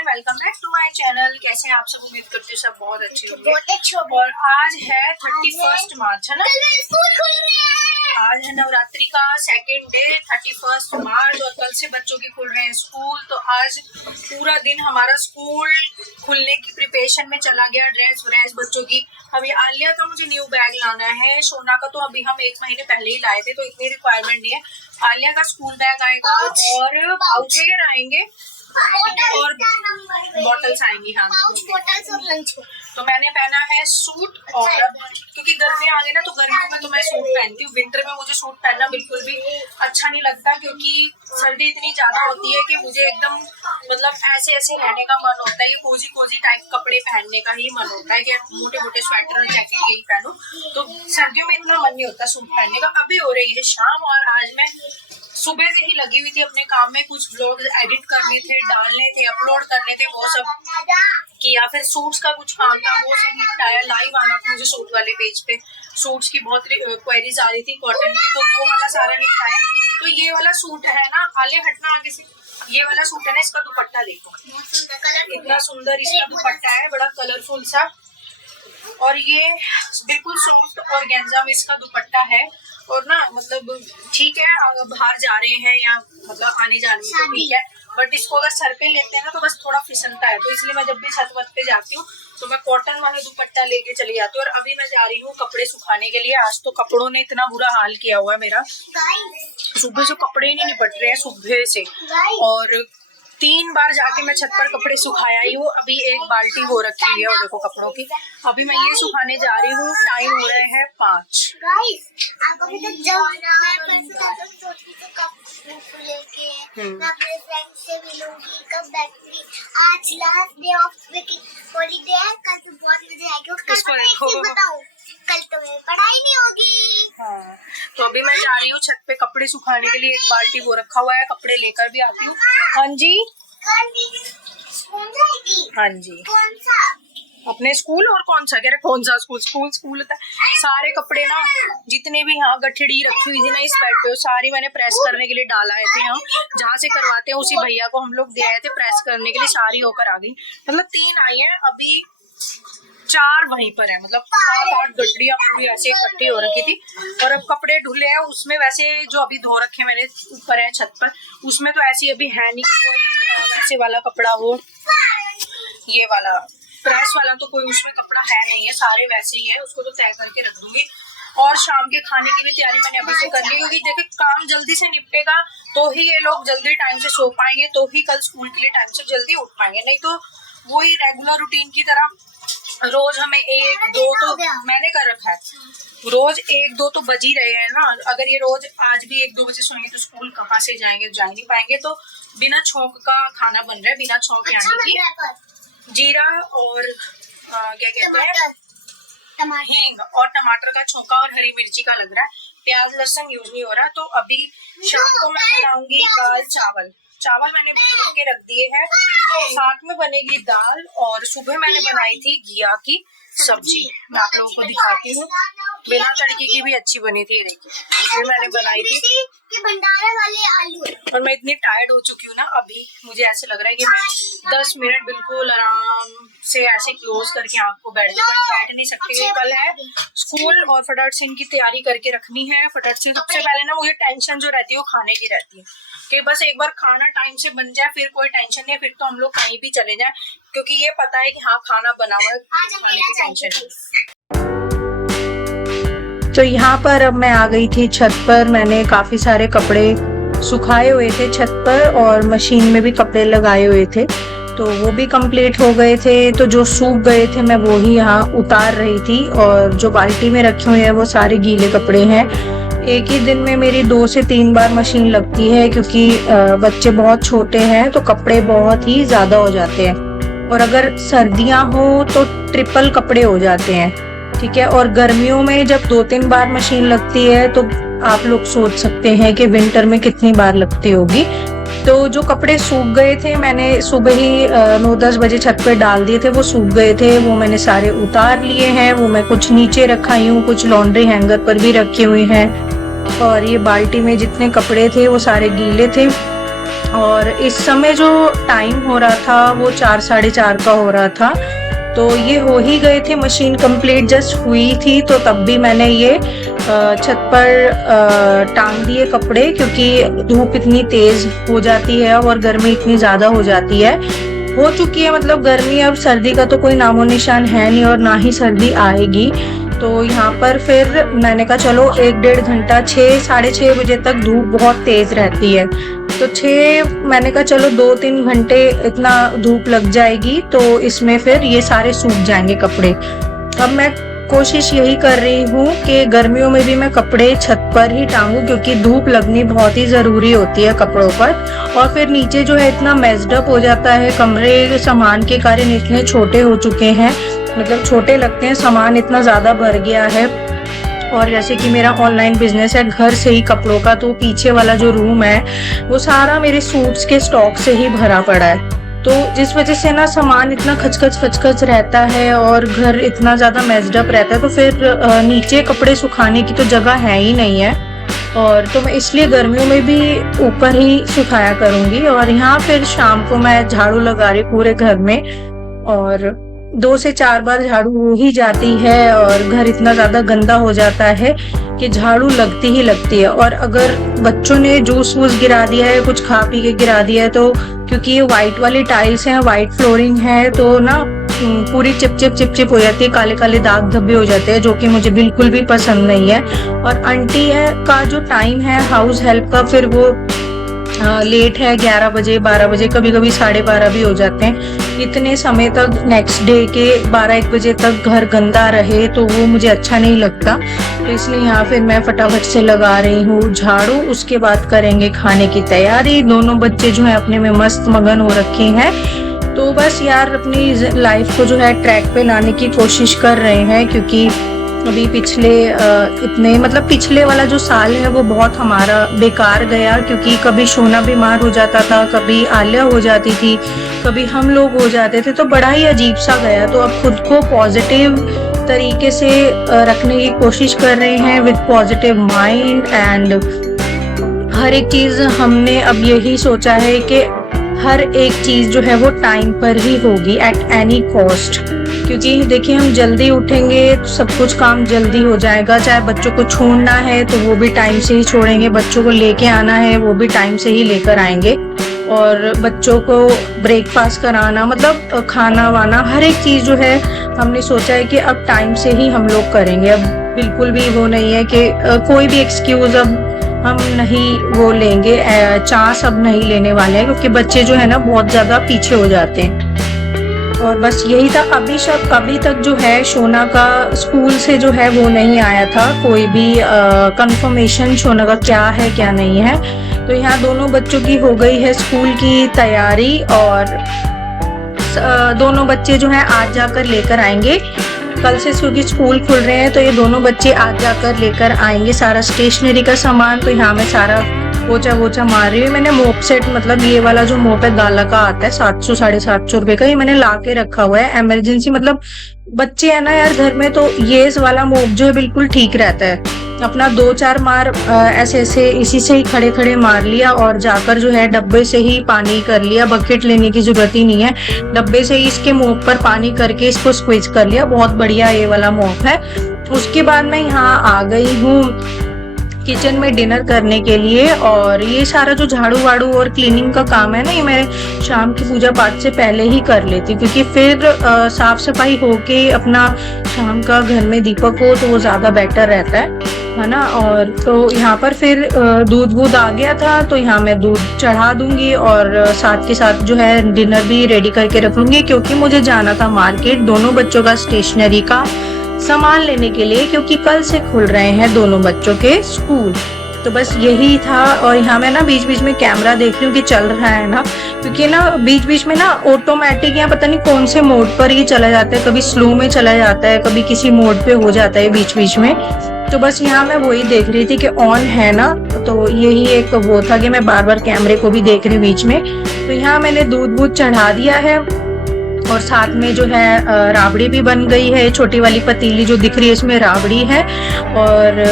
Welcome back to my channel. कैसे हैं आप सब? उम्मीद करती हूँ सब बहुत अच्छे होंगे। और आज है 31 मार्च, है ना? आज है नवरात्रि का सेकेंड डे, 31 मार्च, और कल से बच्चों के खुल रहे हैं स्कूल। तो आज पूरा दिन हमारा स्कूल खुलने की प्रिपरेशन में चला गया। ड्रेस व्रेस बच्चों की। अभी आलिया का मुझे न्यू बैग लाना है, सोना का तो अभी हम 1 महीने पहले ही लाए थे, तो इतनी रिक्वायरमेंट नहीं है। आलिया का स्कूल बैग आएगा और पाउच वगैरह आएंगे और बॉटल्स आएंगी। हाँ, तो मैंने पहना है सूट, और क्योंकि गर्मी आ गई ना, तो गर्मियों में तो मैं सूट पहनती हूँ। विंटर में मुझे सूट पहनना बिल्कुल भी अच्छा नहीं लगता, क्योंकि सर्दी इतनी ज्यादा होती है कि मुझे एकदम मतलब ऐसे ऐसे रहने का मन होता है। ये कोजी कोजी टाइप कपड़े पहनने का ही मन होता है कि मोटे मोटे स्वेटर और जैकेट यही पहनूं। तो सर्दियों में इतना मन नहीं होता सूट पहनने का। अभी हो रही है शाम, और आज मैं सुबह से ही लगी हुई थी अपने काम में। कुछ व्लॉग एडिट करने थे, डालने थे, अपलोड करने थे, वो सब किया। फिर सूट्स का कुछ काम था, वो सब निपटाया। लाइव आना था मुझे सूट वाले पेज पे। सूट्स की बहुत क्वेरीज आ रही थी कॉटन की, तो वो वाला सारा निपटाया। तो ये वाला सूट है ना, आलिया हटना आगे से। ये वाला सूट है ना, इसका दुपट्टा देखो, इतना सुंदर इसका दुपट्टा है, बड़ा कलरफुल सा। और ये बिल्कुल सॉफ्ट ऑर्गेन्जा में इसका दुपट्टा है। और ना मतलब ठीक है, अगर बाहर जा रहे हैं या मतलब आने जाने में तो ठीक है, बट इसको अगर सर पे लेते हैं ना तो बस थोड़ा फिसलता है। तो इसलिए मैं जब भी छत वत पे जाती हूँ तो मैं कॉटन वाला दुपट्टा लेके चली जाती हूँ। और अभी मैं जा रही हूँ कपड़े सुखाने के लिए। आज तो कपड़ों ने इतना बुरा हाल किया हुआ है मेरा, सुबह से कपड़े ही नहीं निपट रहे हैं सुबह से। और 3 बार जाके मैं छत पर कपड़े सुखाया ही हूँ। अभी 1 बाल्टी हो रखी हुई है, और देखो कपड़ों की। अभी मैं ये सुखाने जा रही हूँ। टाइम हो रहे हैं 5। आज लास्ट डे ऑफ हॉलीडे है, कल तो बहुत मजा आएगी। कल तो मेरी पढ़ाई नहीं होगी। हाँ, तो अभी मैं जा रही हूँ छत पे कपड़े सुखाने के लिए। 1 बाल्टी वो रखा हुआ है, कपड़े लेकर भी आती हूँ। हाँ जी, हाँ जी, कौन सा? अपने स्कूल। और कौन सा कह रहे? कौन सा स्कूल? स्कूल स्कूल होता है। सारे कपड़े ना, जितने भी यहाँ गठड़ी रखी हुई थी ना इस बेड पे, सारी मैंने प्रेस करने के लिए डाल आए थे। हम जहाँ से करवाते हैं उसी भैया को हम लोग दे आए थे प्रेस करने के लिए। सारी होकर आ गई, मतलब 3 आई हैं, अभी 4 वहीं पर है। मतलब 7-8 गठड़ियाँ पूरी ऐसे इकट्ठी हो रखी थी। और अब कपड़े धुले हैं उसमें। वैसे जो अभी धो रखे मैंने ऊपर है छत पर, उसमें तो ऐसी अभी है नहीं कि कोई वैसे वाला कपड़ा हो। ये वाला प्रेस वाला तो कोई उसमें कपड़ा है नहीं है, सारे वैसे ही है। उसको तो तय करके रख दूंगी। और शाम के खाने की भी तैयारी मैंने अभी से कर ली, क्योंकि देखिए काम जल्दी से निपटेगा तो ही ये लोग जल्दी टाइम से सो पाएंगे, तो ही कल स्कूल के लिए टाइम से जल्दी उठ पाएंगे। नहीं तो वही रेगुलर रूटीन की तरह रोज हमें 1-2 तो मैंने कर रखा है, रोज 1-2 तो बज ही रहे हैं ना। अगर ये रोज आज भी 1-2 बजे सोएंगे तो स्कूल कहाँ से जाएंगे? जा नहीं पाएंगे। तो बिना छौंक का खाना बन रहा है, बिना छौंक यानी कि जीरा और क्या कहते हैं, हींग और टमाटर का छौंका और हरी मिर्ची का लग रहा है। प्याज लहसुन यूज नहीं हो रहा। तो अभी शाम को मैं बनाऊंगी दाल चावल। चावल मैंने भून के रख दिए हैं, साथ में बनेगी दाल। और सुबह मैंने बनाई थी घिया की सब्जी, मैं आप लोगों को दिखाती हूँ। बिना तड़के की भी अच्छी बनी थी, देखिए फिर मैंने बनाई थी। भंडारा वाले आलू। और मैं इतनी टायर्ड हो चुकी हूँ ना, अभी मुझे ऐसे लग रहा है कि मैं 10 मिनट बिल्कुल आराम से ऐसे क्लोज करके आँख को बैठ जाऊँ, बट बैठ नहीं सकती। कल है स्कूल और फटाफट से इनकी तैयारी करके रखनी है। फटाफट से सबसे पहले ना मुझे टेंशन जो रहती है वो खाने की रहती है, कि बस एक बार खाना टाइम से बन जाए, फिर कोई टेंशन नहीं है। फिर तो हम लोग कहीं भी चले जाए, क्योंकि ये पता है कि हाँ खाना बना हुआ है, खाने की टेंशन नहीं। तो यहाँ पर अब मैं आ गई थी छत पर। मैंने काफ़ी सारे कपड़े सुखाए हुए थे छत पर, और मशीन में भी कपड़े लगाए हुए थे, तो वो भी कंप्लीट हो गए थे। तो जो सूख गए थे मैं वो ही यहाँ उतार रही थी, और जो बाल्टी में रखे हुए हैं वो सारे गीले कपड़े हैं। एक ही दिन में मेरी 2 से 3 बार मशीन लगती है, क्योंकि बच्चे बहुत छोटे हैं तो कपड़े बहुत ही ज़्यादा हो जाते हैं। और अगर सर्दियाँ हो तो ट्रिपल कपड़े हो जाते हैं, ठीक है। और गर्मियों में जब 2-3 बार मशीन लगती है तो आप लोग सोच सकते हैं कि विंटर में कितनी बार लगती होगी। तो जो कपड़े सूख गए थे मैंने सुबह ही 9-10 बजे छत पे डाल दिए थे, वो सूख गए थे, वो मैंने सारे उतार लिए हैं। वो मैं कुछ नीचे रखाई हूँ, कुछ लॉन्ड्री हैंगर पर भी रखे हुए हैं। और ये बाल्टी में जितने कपड़े थे वो सारे गीले थे। और इस समय जो टाइम हो रहा था वो 4 साढ़े 4 का हो रहा था, तो ये हो ही गए थे, मशीन कंप्लीट जस्ट हुई थी। तो तब भी मैंने ये छत पर टांग दिए कपड़े, क्योंकि धूप इतनी तेज हो जाती है और गर्मी इतनी ज़्यादा हो जाती है, हो चुकी है मतलब गर्मी। अब सर्दी का तो कोई नामो निशान है नहीं और ना ही सर्दी आएगी। तो यहाँ पर फिर मैंने कहा चलो 1-1.5 घंटा, 6 साढ़े 6 बजे तक धूप बहुत तेज रहती है, तो मैंने कहा चलो 2-3 घंटे इतना धूप लग जाएगी तो इसमें फिर ये सारे सूख जाएंगे कपड़े। अब मैं कोशिश यही कर रही हूँ कि गर्मियों में भी मैं कपड़े छत पर ही टांगूं, क्योंकि धूप लगनी बहुत ही ज़रूरी होती है कपड़ों पर। और फिर नीचे जो है इतना मेस्डअप हो जाता है, कमरे सामान के कारण इतने छोटे हो चुके हैं, मतलब छोटे लगते हैं, सामान इतना ज़्यादा भर गया है। और जैसे कि मेरा ऑनलाइन बिजनेस है घर से ही कपड़ों का, तो पीछे वाला जो रूम है वो सारा मेरे सूट्स के स्टॉक से ही भरा पड़ा है। तो जिस वजह से ना सामान इतना खचखच रहता है और घर इतना ज़्यादा मेस्डअप रहता है, तो फिर नीचे कपड़े सुखाने की तो जगह है ही नहीं है। और तो मैं इसलिए गर्मियों में भी ऊपर ही सुखाया करूँगी। और यहाँ फिर शाम को मैं झाड़ू लगा रही पूरे घर में, और 2 से 4 बार झाड़ू हो ही जाती है और घर इतना ज़्यादा गंदा हो जाता है कि झाड़ू लगती ही लगती है। और अगर बच्चों ने जूस वूस गिरा दिया है, कुछ खा पी के गिरा दिया है, तो क्योंकि ये वाइट वाली टाइल्स हैं, वाइट फ्लोरिंग है, तो ना पूरी चिपचिप हो जाती है, काले काले दाग धब्बे हो जाते हैं, जो कि मुझे बिल्कुल भी पसंद नहीं है। और आंटी है का जो टाइम है हाउस हेल्प का, फिर वो लेट है, 11 बजे 12 बजे, कभी कभी 12:30 भी हो जाते हैं। इतने समय तक नेक्स्ट डे के 12-1 बजे तक घर गंदा रहे तो वो मुझे अच्छा नहीं लगता। तो इसलिए यहाँ फिर मैं फटाफट से लगा रही हूँ झाड़ू। उसके बाद करेंगे खाने की तैयारी। दोनों बच्चे जो है अपने में मस्त मगन हो रखे हैं, तो बस यार अपनी लाइफ को जो है ट्रैक पे लाने की कोशिश कर रहे हैं, क्योंकि अभी पिछले वाला जो साल है वो बहुत हमारा बेकार गया, क्योंकि कभी शोना बीमार हो जाता था, कभी आलिया हो जाती थी, कभी हम लोग हो जाते थे, तो बड़ा ही अजीब सा गया। तो अब खुद को पॉजिटिव तरीके से रखने की कोशिश कर रहे हैं विद पॉजिटिव माइंड। एंड हर एक चीज हमने अब यही सोचा है कि हर एक चीज जो है वो टाइम पर ही होगी एट एनी कॉस्ट, क्योंकि देखिए हम जल्दी उठेंगे तो सब कुछ काम जल्दी हो जाएगा। चाहे बच्चों को छोड़ना है तो वो भी टाइम से ही छोड़ेंगे, बच्चों को लेके आना है वो भी टाइम से ही लेकर आएंगे, और बच्चों को ब्रेकफास्ट कराना, मतलब खाना वाना, हर एक चीज़ जो है हमने सोचा है कि अब टाइम से ही हम लोग करेंगे। अब बिल्कुल भी वो नहीं है कि कोई भी एक्सक्यूज अब हम नहीं वो लेंगे, चांस अब नहीं लेने वाले हैं, क्योंकि बच्चे जो है ना बहुत ज़्यादा पीछे हो जाते हैं। और बस यही था। अभी तक जो है शोना का स्कूल से जो है वो नहीं आया था कोई भी कंफर्मेशन शोना का क्या है क्या नहीं है। तो यहाँ दोनों बच्चों की हो गई है स्कूल की तैयारी, और दोनों बच्चे जो है आज जाकर लेकर आएंगे। कल से क्योंकि स्कूल खुल रहे हैं तो ये दोनों बच्चे आज जाकर लेकर आएंगे सारा स्टेशनरी का सामान। तो यहाँ मैं सारा पोछा मार रही हूँ। मैंने मोप सेट, मतलब ये वाला जो मोप है गाला का आता है 700-750 रुपए का, ये मैंने ला के रखा हुआ है इमरजेंसी। मतलब बच्चे है ना यार घर में, तो ये वाला मोप जो है बिल्कुल ठीक रहता है। अपना 2-4 मार ऐसे इसी से ही खड़े मार लिया, और जाकर जो है डब्बे से ही पानी कर लिया, बकेट लेने की जरूरत ही नहीं है, डब्बे से ही इसके मोप पर पानी करके इसको स्क्वीज कर लिया। बहुत बढ़िया ये वाला मोप है। उसके बाद मैं यहाँ आ गई हूँ किचन में डिनर करने के लिए, और ये सारा जो झाड़ू वाड़ू और क्लीनिंग का काम है ना, ये मैं शाम की पूजा पाठ से पहले ही कर लेती, क्योंकि फिर साफ सफाई होके अपना शाम का घर में दीपक हो तो वो ज्यादा बेटर रहता है ना। और तो यहाँ पर फिर दूध आ गया था, तो यहाँ मैं दूध चढ़ा दूंगी, और साथ के साथ जो है डिनर भी रेडी करके रख लूंगी, क्योंकि मुझे जाना था मार्केट दोनों बच्चों का स्टेशनरी का सामान लेने के लिए, क्योंकि कल से खुल रहे हैं दोनों बच्चों के स्कूल। तो बस यही था। और यहाँ मैं ना बीच बीच में कैमरा देख रही हूँ कि चल रहा है ना, क्योंकि ना बीच बीच में ना ऑटोमेटिक या पता नहीं कौन से मोड पर ये चला जाता है, कभी स्लो में चला जाता है, कभी किसी मोड पे हो जाता है बीच बीच में। तो बस यहाँ मैं वही देख रही थी कि ऑन है ना, तो यही एक वो था कि मैं बार बार कैमरे को भी देख रही बीच में। तो यहाँ मैंने दूध चढ़ा दिया है, और साथ में जो है राबड़ी भी बन गई है। छोटी वाली पतीली जो दिख रही है इसमें राबड़ी है, और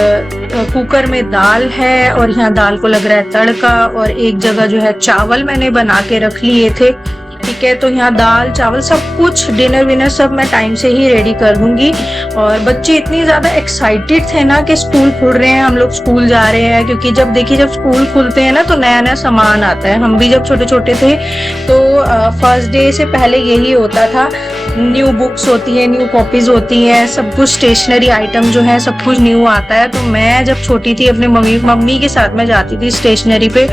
कुकर में दाल है, और यहाँ दाल को लग रहा है तड़का, और एक जगह जो है चावल मैंने बना के रख लिए थे। ठीक है, तो यहाँ दाल चावल सब कुछ डिनर विनर सब मैं टाइम से ही रेडी कर दूंगी। और बच्चे इतनी ज्यादा एक्साइटेड थे ना कि स्कूल खुल रहे हैं, हम लोग स्कूल जा रहे हैं, क्योंकि जब देखिए जब स्कूल खुलते हैं ना तो नया नया सामान आता है। हम भी जब छोटे छोटे थे तो फर्स्ट डे से पहले यही होता था, न्यू बुक्स होती है, न्यू कॉपीज होती हैं, सब कुछ स्टेशनरी आइटम जो है सब कुछ न्यू आता है। तो मैं जब छोटी थी अपने मम्मी के साथ में जाती थी स्टेशनरी पे,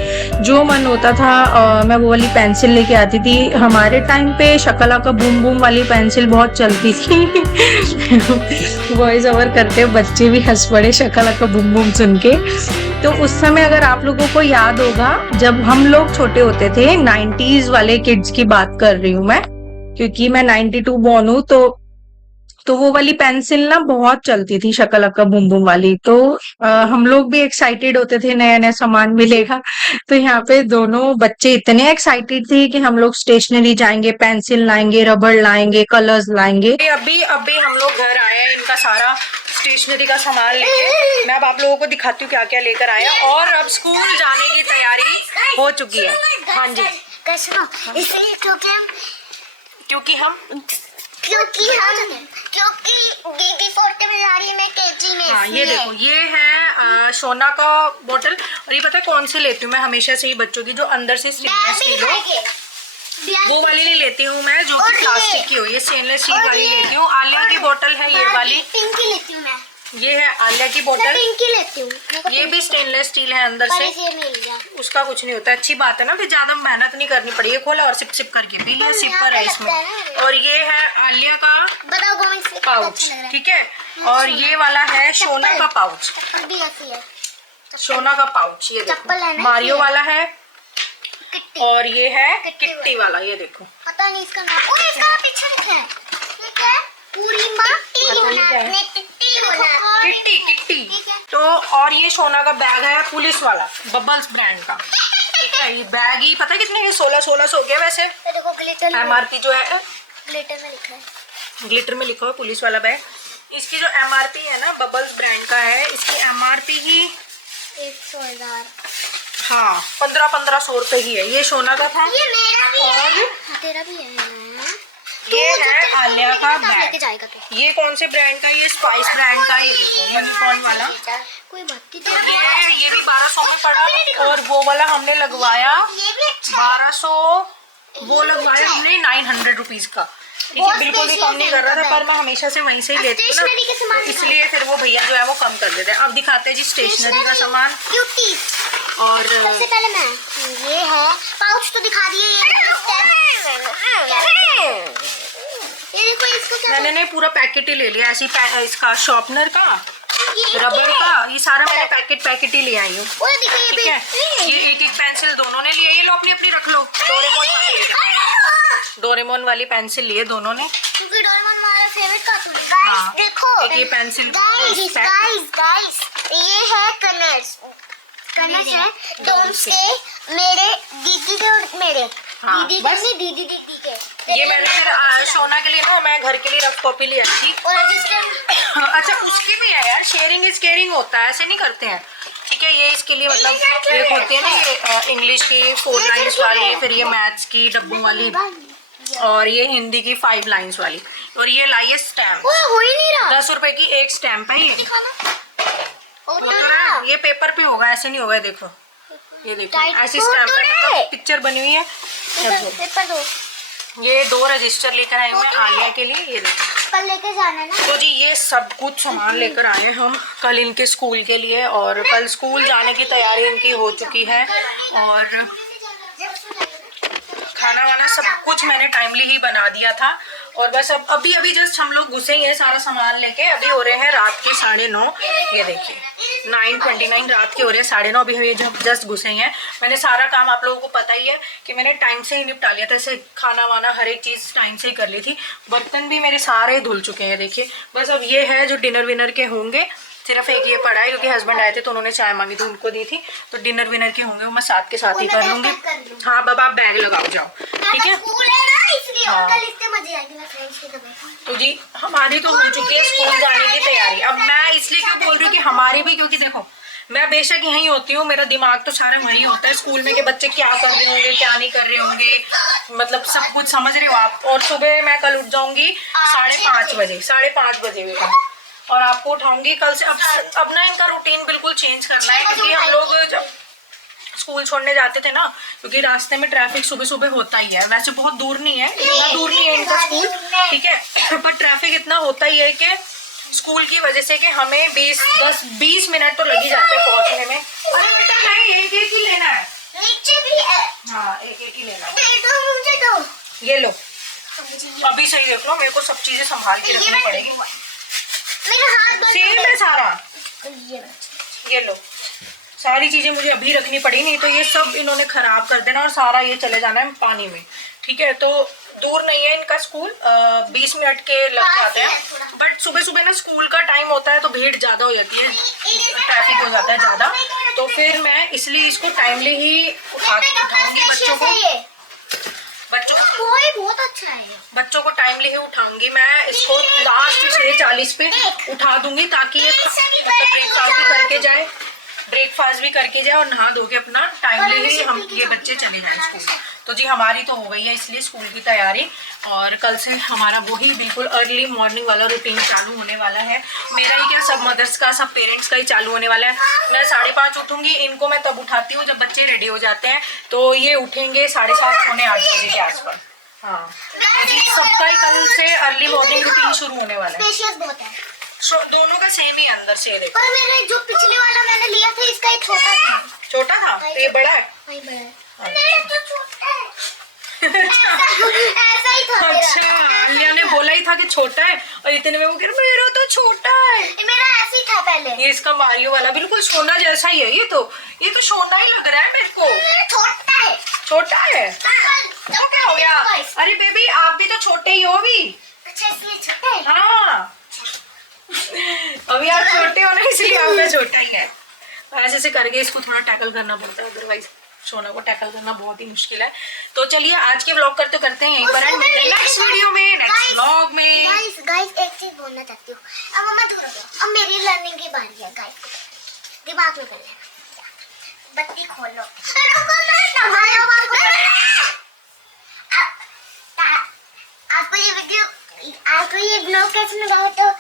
जो मन होता था मैं वो वाली पेंसिल लेके आती थी। हमारे टाइम पे शकला का बूम बूम वाली पेंसिल बहुत चलती थी। वॉइस ओवर करते बच्चे भी हंस पड़े शकला का बूम बूम सुन के। तो उस समय अगर आप लोगों को याद होगा जब हम लोग छोटे होते थे, 90s वाले किड्स की बात कर रही हूँ मैं, क्योंकि मैं 92 बॉर्न हूँ, तो वो वाली पेंसिल ना बहुत चलती थी शकल अक्का बूम बूम वाली। तो हम लोग भी एक्साइटेड होते थे नया नया सामान मिलेगा। तो यहाँ पे दोनों बच्चे इतने एक्साइटेड थे कि हम लोग स्टेशनरी जाएंगे, पेंसिल लाएंगे, रबड़ लाएंगे, कलर्स लाएंगे। अभी हम लोग घर आए हैं इनका सारा स्टेशनरी का सामान लेके। मैं अब आप लोगों को दिखाती हूँ क्या क्या लेकर आए हैं। और अब स्कूल जाने की तैयारी हो चुकी है। हाँ जी, इसलिए क्योंकि दीदी 40 में जा रही है, मैं केजी में। हाँ, ये देखो, ये है सोना का बोतल। और ये पता है कौन से लेती हूँ मैं हमेशा से ही बच्चों की, जो अंदर से स्टेनलेस स्टील हो, वो वाली नहीं लेती हूँ मैं जो कि प्लास्टिक की हो। ये स्टेनलेस स्टील वाली लेती हूँ। आलिया की बोतल है ये वाली, पिंक की लेती हूँ मैं। ये है आलिया की बोतल, पिंक की लेती हूँ। ये भी स्टेनलेस स्टील है अंदर से, उसका कुछ नहीं होता। अच्छी बात है ना, फिर ज्यादा मेहनत नहीं करनी पड़ी। खोला और सिप सिप करके पी लिया, सिपर है इसमें। और ये है आलिया का पाउच, ठीक है। और ये वाला है सोना का पाउच, सोना का पाउच, ये देखो मारियो वाला है। और ये है किट्टी वाला, ये देखो, पता नहीं इसका नाम। ओए, इसका पीछे लिखा है, ठीक है, पूरी किट्टी। तो और ये सोना का बैग है पुलिस वाला, बबल्स ब्रांड का। ये बैग ही पता है कितने, 1600 हो गया वैसे। MRP जो है ग्लिटर में लिखा हुआ पुलिस वाला बैग। इसकी जो MRP है ना, बबल्स ब्रांड का है, इसकी MRP ही 100,000। हाँ, 1500 रुपए ही है। ये सोना का था। ये मेरा भी और है, तेरा भी है। ये है आलिया का बैग। जाएगा तो ये कौन से ब्रांड का, ये स्पाइस ब्रांड का, ये देखो यूनिकॉर्न वाला। कोई बात नहीं। ये भी 1200 में पड़ा। और वो वाला हमने लगवाया 1200, वो लगवाया हमने 900 रुपीज का। ठीक है, बिल्कुल भी कम नहीं कर रहा था, पर मैं हमेशा से वहीं से ही लेती हूँ ना, तो इसलिए फिर वो भैया जो है वो कम कर देते हैं। अब दिखाते हैं जी स्टेशनरी का सामान। और सबसे पहले मैं ये है पाउच तो दिखा दिए। ये देखो, इसको क्या मैंने पूरा पैकेट ही ले लिया ऐसी, इसका शॉर्पनर का, रबर का, ये सारा मैं पैकेट ही ले आई हूँ। ठीक है, ये एक पेंसिल दोनों ने लिए। ये लो अपनी अपनी रख लो। डोरेमोन वाली पेंसिल लिए दोनों ने, क्योंकि डोरेमोन हमारा फेवरेट कार्टून है। हाँ, देखो, एक ये पेंसिल, गाइस, ये है कलर्स है डोम्स के, मेरे दीदी के और मेरे दीदी के। ये मैंने सोना के लिए ना, मैं घर के लिए रफ कॉपी ले आई थी। और अच्छा, उसकी भी है यार, शेयरिंग इज केयरिंग होता है, ऐसे नहीं करते हैं। ठीक है, ये इसके लिए मतलब एक होती है ना, ये इंग्लिश की 4 लाइन्स वाली, फिर ये मैथ्स की डब्बू वाली, और ये हिंदी की 5 लाइन्स वाली। और ये लाई है स्टैम्प, हो ही नहीं रहा। 10 रुपए की एक स्टैम्प है ये। हो तो रहा है, ये पेपर पे होगा, ऐसे नहीं होगा। देखो, ये देखो ऐसी स्टैम्प है, पिक्चर बनी हुई है। पेपर दो। ये 2 रजिस्टर लेकर आए हुए हैं आलिया के लिए, ये देखो। कल लेके जाना ना। तो जी ये सब कुछ सामान लेकर आए हम कल इनके स्कूल के लिए। और कल स्कूल जाने की तैयारी इनकी हो चुकी है। और खाना वाना सब कुछ मैंने टाइमली ही बना दिया था। और बस अब अभी जस्ट हम लोग घुसे ही हैं सारा सामान लेके। अभी हो रहे हैं रात के 9:30। ये देखिए 9:29 रात के हो रहे हैं 9:30। अभी हम ये जस्ट घुसे ही हैं। मैंने सारा काम, आप लोगों को पता ही है कि मैंने टाइम से ही निपटा लिया था। ऐसे खाना वाना हर एक चीज़ टाइम से ही कर ली थी। बर्तन भी मेरे सारे धुल चुके हैं। देखिए बस अब ये है जो डिनर विनर के होंगे। सिर्फ एक ये पड़ा है क्योंकि हस्बैंड आए थे तो उन्होंने चाय मांगी थी, उनको दी थी। तो डिनर विनर के होंगे वो मैं साथ के साथ ही कर लूँगी। हाँ बाबा, आप बैग लगाओ जाओ, ठीक है। नहीं और कल इतने मजे आएंगे मैं फ्रेंड्स के साथ। तो जी हमारी तो हो चुकी है स्कूल जाने की तैयारी। अब मैं इसलिए क्यों बोल रही हूँ कि हमारी भी, क्योंकि देखो मैं बेशक यहीं होती हूँ, मेरा दिमाग तो सारा वहीं होता है स्कूल में कि बच्चे क्या कर रहे होंगे क्या नहीं कर रहे होंगे, मतलब सब कुछ समझ रहे हो आप। और सुबह मैं कल उठ जाऊंगी 5:30 बजे, 5:30 बजे बेटा, और आपको उठाऊंगी कल से। अब ना इनका रूटीन बिल्कुल चेंज करना है, क्योंकि हम लोग जब स्कूल छोड़ने जाते थे ना, क्योंकि रास्ते में ट्रैफिक सुबह सुबह होता ही है। वैसे बहुत दूर नहीं है, इतना दूर नहीं है इनका स्कूल, ठीक है, पर ट्रैफिक इतना होता ही है कि स्कूल की वजह से कि हमें 10-20 मिनट तो लग ही जाते हैं पहुंचने में। अरे बेटा नहीं, एक एक ही लेना है, नीचे भी है। हाँ एक एक ही लेना है। दे दो मुझे दो। ये लो, अभी सही देख लो, मेरे को सब चीजें संभाल के रखनी पड़ेगी। मेरा हाथ बंद सेम है सारा, ये ये लो, सारी चीजें मुझे अभी रखनी पड़ी, नहीं तो ये सब इन्होंने खराब कर देना और सारा ये चले जाना है पानी में, ठीक है। तो दूर नहीं है इनका स्कूल, 20 मिनट के लग जाते हैं, बट सुबह सुबह ना स्कूल का टाइम होता है तो भीड़ ज्यादा हो जाती है, ट्रैफिक हो जाता है ज्यादा, तो फिर मैं इसलिए इसको टाइमली ही उठाऊंगी बच्चों को बहुत अच्छा है। बच्चों को टाइमली ही उठाऊंगी मैं, इसको लास्ट 6:40 पे उठा दूंगी ताकि ये ब्रेकफास्ट भी करके जाए और नहा धो के अपना टाइमली ही हम ये बच्चे चले जाएं स्कूल। तो जी हमारी तो हो गई है इसलिए स्कूल की तैयारी, और कल से हमारा वही बिल्कुल अर्ली मॉर्निंग वाला रूटीन चालू होने वाला है। मेरा ही क्या, सब मदर्स का, सब पेरेंट्स का ही चालू होने वाला है। मैं 5:30 उठूंगी, इनको मैं तब उठाती हूँ जब बच्चे रेडी हो जाते हैं, तो ये उठेंगे 7:30-8 बजे के आसपास। हाँ जी, सबका ही कल से अर्ली मॉर्निंग रूटीन शुरू होने वाला है। स्पेशियस बहुत है। दोनों का सेम ही अंदर से देखो। पर मेरा जो पिछले वाला मैंने लिया था इसका एक छोटा था। छोटा था तो ये बड़ा है। वही बड़ा है। मेरा तो छोटा है। ऐसा ही था मेरा। अच्छा, अलिया ने बोला ही था कि छोटा है और इतने में वो कह रहा मेरा तो छोटा है। मेरा ऐसे ही था पहले। ये इसका मारियो वाला बिल्कुल सोना जैसा ही है, ये तो सोना ही लग रहा है मेरे को। छोटा है। छोटा है तो क्या हो गया? अरे बेबी आप भी तो छोटे ही हो अभी। अच्छा इसलिए छोटा है। हाँ अभी आप छोटे हो ना, इसलिए आपका छोटा ही है। ऐसे ऐसे करके इसको थोड़ा टैकल करना पड़ता है, अदरवाइज सोना को टैकल करना बहुत ही मुश्किल है। तो चलिए आज के व्लॉग करते हैं यहीं पर, नेक्स्ट वीडियो में, नेक्स्ट व्लॉग में। गाइस एक चीज बोलना चाहती हूँ। अब मम्मा दूर हो गया, अब मेरी लर्निंग की बारी है। गाइस दिमाग में कर लेना, बत्ती खोलो। आपको ये वीडियो, आपको ये ब्लॉग कैसे लगा तो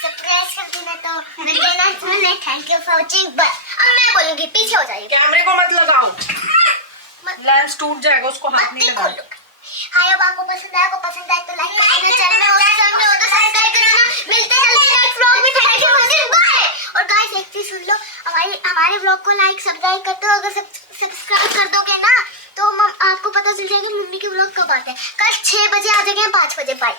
सब्सक्राइब कर देना। तो मैंने थैंक यू फॉर वाचिंग। अब मैं बोलूंगी पीछे हो जाइए। कैमरे को मत लगाओ, लेंस टूट जाएगा, उसको हाथ नहीं लगाओ। हाय अब आपको पसंद आया तो लाइक कर देना, चैनल में हो तो सब्सक्राइब करना। मिलते हैं जल्दी नेक्स्ट व्लॉग में। Thank you for watching, bye. और गाइस एक चीज सुन लो, हमारे व्लॉग को लाइक सब्सक्राइब करते हो, अगर सब्सक्राइब कर दोगे ना तो आपको पता चल जाएगा मम्मी के व्लॉग कब आते हैं। कल 6 बजे आ जाएंगे, 5 बजे। बाय।